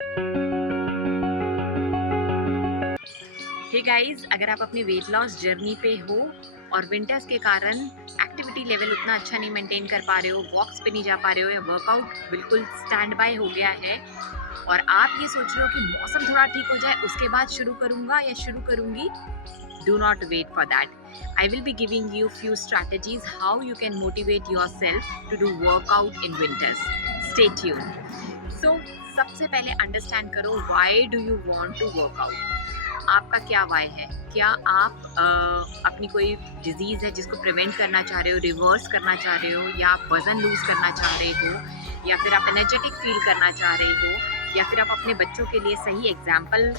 Hey guys, अगर आप अपनी वेट लॉस जर्नी पे हो और विंटर्स के कारण एक्टिविटी लेवल उतना अच्छा नहीं मेंटेन कर पा रहे हो, वॉक्स पे नहीं जा पा रहे हो या वर्कआउट बिल्कुल स्टैंड बाय हो गया है और आप ये सोच रहे हो कि मौसम थोड़ा ठीक हो जाए उसके बाद शुरू करूंगा या शुरू करूंगी, do not wait for that. I will be giving you few strategies how you can motivate yourself to do workout in winters. Stay tuned. So, सबसे पहले अंडरस्टैंड करो why do you want to work out. आपका क्या वाय है? क्या आप अपनी कोई डिजीज़ है जिसको प्रिवेंट करना चाह रहे हो, रिवर्स करना चाह रहे हो, या आप वज़न लूज़ करना चाह रहे हो, या फिर आप एनर्जेटिक फील करना चाह रहे हो, या फिर आप अपने बच्चों के लिए सही एग्जाम्पल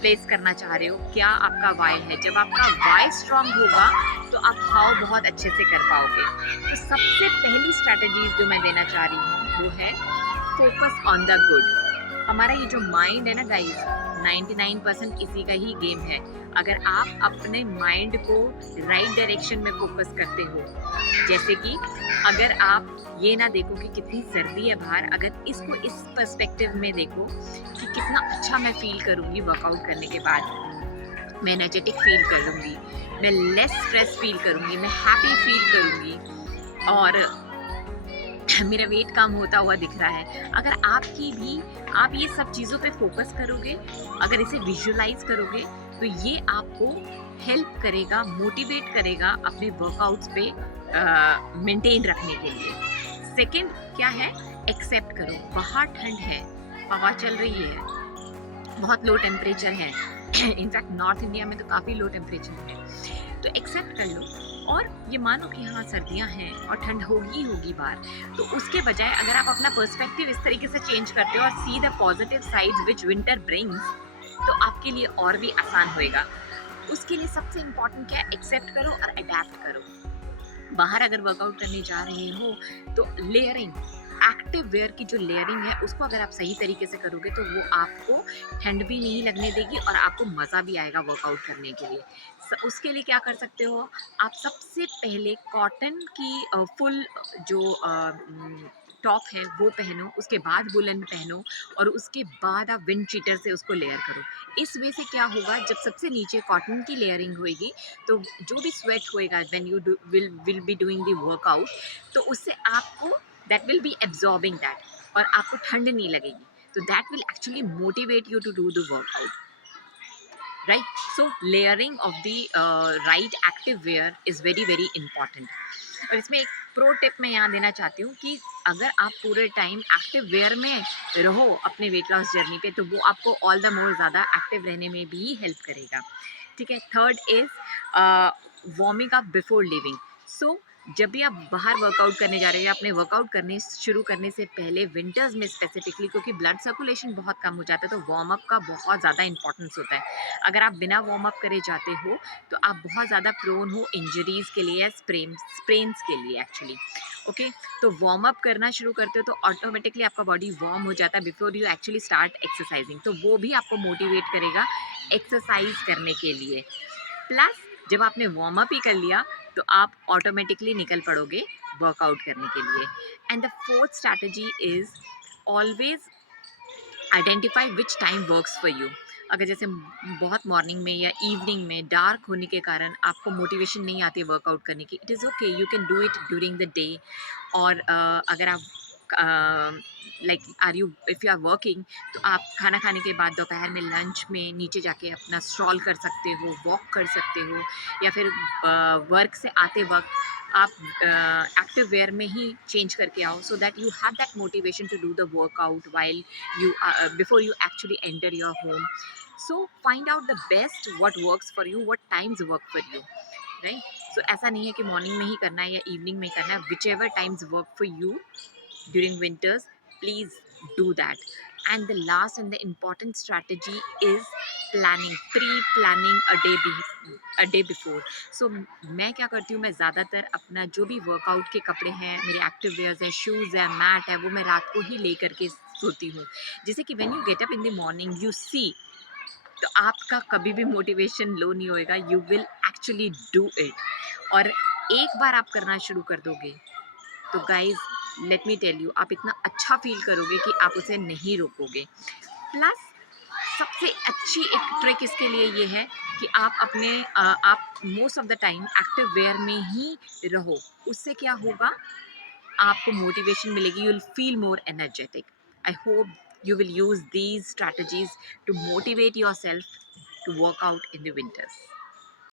प्लेस करना चाह रहे हो? क्या आपका वाय है? जब आपका वाय स्ट्रांग होगा तो आप हाउ बहुत अच्छे से कर पाओगे। तो सबसे पहली स्ट्रैटेजी जो मैं देना चाह रही हूँ वो है फोकस ऑन द गुड। हमारा ये जो माइंड है ना गाइस, 99% इसी का ही गेम है। अगर आप अपने माइंड को राइट डायरेक्शन में फोकस करते हो, जैसे कि अगर आप ये ना देखो कि कितनी सर्दी है बाहर, अगर इसको इस पर्सपेक्टिव में देखो कि कितना अच्छा मैं फील करूँगी वर्कआउट करने के बाद, मैं एनर्जेटिक फील कर लूँगी, मैं लेस स्ट्रेस फील करूँगी, मैं हैप्पी फील करूँगी और मेरा वेट कम होता हुआ दिख रहा है। अगर आप ये सब चीज़ों पे फोकस करोगे, अगर इसे विजुअलाइज करोगे, तो ये आपको हेल्प करेगा, मोटिवेट करेगा अपने वर्कआउट्स पे मेंटेन रखने के लिए। सेकंड क्या है? एक्सेप्ट करो। बाहर ठंड है, हवा चल रही है, बहुत लो टेम्परेचर है। इनफैक्ट नॉर्थ इंडिया में तो काफ़ी लो टेम्परेचर है। तो एक्सेप्ट कर लो और ये मानो कि हाँ सर्दियाँ हैं और ठंड होगी बाहर। तो उसके बजाय अगर आप अपना पर्सपेक्टिव इस तरीके से चेंज करते हो और see the positive sides which winter brings, तो आपके लिए और भी आसान होएगा। उसके लिए सबसे इम्पॉर्टेंट क्या है? एक्सेप्ट करो और अडेप्ट करो। बाहर अगर वर्कआउट करने जा रहे हो तो लेयरिंग, एक्टिव वेयर की जो लेयरिंग है उसको अगर आप सही तरीके से करोगे तो वो आपको ठंड भी नहीं लगने देगी और आपको मज़ा भी आएगा वर्कआउट करने के लिए। उसके लिए क्या कर सकते हो? आप सबसे पहले कॉटन की फुल जो टॉप है वो पहनो, उसके बाद वुलन पहनो और उसके बाद आप विंड चीटर से उसको लेयर करो। इस वे से क्या होगा, जब सबसे नीचे कॉटन की लेयरिंग होएगी तो जो भी स्वेट होएगा when you will be doing the workout, तो उससे आपको that will be absorbing that और आपको ठंड नहीं लगेगी। तो that will actually motivate you to do the workout, right? So layering of the right active wear is very very important। और इसमें एक प्रो टिप मैं यहाँ देना चाहती हूँ कि अगर आप पूरे टाइम एक्टिव वेयर में रहो अपने वेट लॉस जर्नी पे, तो वो आपको ऑल द मोर ज़्यादा एक्टिव रहने में भी हेल्प करेगा। ठीक है। Third is warming up before living. So जब भी आप बाहर वर्कआउट करने जा रहे हो या अपने वर्कआउट करने शुरू करने से पहले, विंटर्स में स्पेसिफिकली, क्योंकि ब्लड सर्कुलेशन बहुत कम हो जाता है, तो वार्म अप का बहुत ज़्यादा इंपॉर्टेंस होता है। अगर आप बिना वार्म अप करे जाते हो तो आप बहुत ज़्यादा प्रोन हो इंजरीज के लिए या स्प्रेन्स के लिए एक्चुअली। ओके, तो वार्म अप करना शुरू करते हो तो ऑटोमेटिकली आपका बॉडी वार्म हो जाता है before you actually start exercising, तो वो भी आपको मोटिवेट करेगा एक्सरसाइज करने के लिए। प्लस जब आपने वार्म अप ही कर लिया तो आप ऑटोमेटिकली निकल पड़ोगे वर्कआउट करने के लिए। And the fourth strategy is always identify which time works for you. अगर जैसे बहुत मॉर्निंग में या इवनिंग में डार्क होने के कारण आपको मोटिवेशन नहीं आती वर्कआउट करने की, it is okay, you can do it during the day. और अगर आप like are you if you are working, तो आप खाना खाने के बाद दोपहर में लंच में नीचे जाके अपना स्ट्रॉल कर सकते हो, वॉक कर सकते हो, या फिर वर्क से आते वक्त आप एक्टिव वेयर में ही चेंज करके आओ, so that you have that motivation to do the workout while you before you actually enter your home। So find out the best what works for you, what times work for you, right? So ऐसा नहीं है कि morning में ही करना है या evening में ही करना है, whichever times work for you during winters, please do that। And the last and the important strategy is planning, pre-planning a day before। So मैं क्या करती हूँ, मैं ज़्यादातर अपना जो भी वर्कआउट के कपड़े हैं, मेरे एक्टिव वेयर्स हैं, शूज़ है, मैट है, वो मैं रात को ही ले करके सोती हूँ, जिससे कि when you get up in the morning you see, तो आपका कभी भी मोटिवेशन लो नहीं होएगा, you will actually do it. और एक बार आप करना शुरू कर दोगे तो guys let me tell you, आप इतना अच्छा फील करोगे कि आप उसे नहीं रोकोगे। प्लस सबसे अच्छी एक ट्रिक इसके लिए ये है कि आप आप most of the time active wear में ही रहो। उससे क्या होगा, आपको मोटिवेशन मिलेगी, you will feel more energetic. I hope you will use these strategies to motivate yourself to work out in the winters.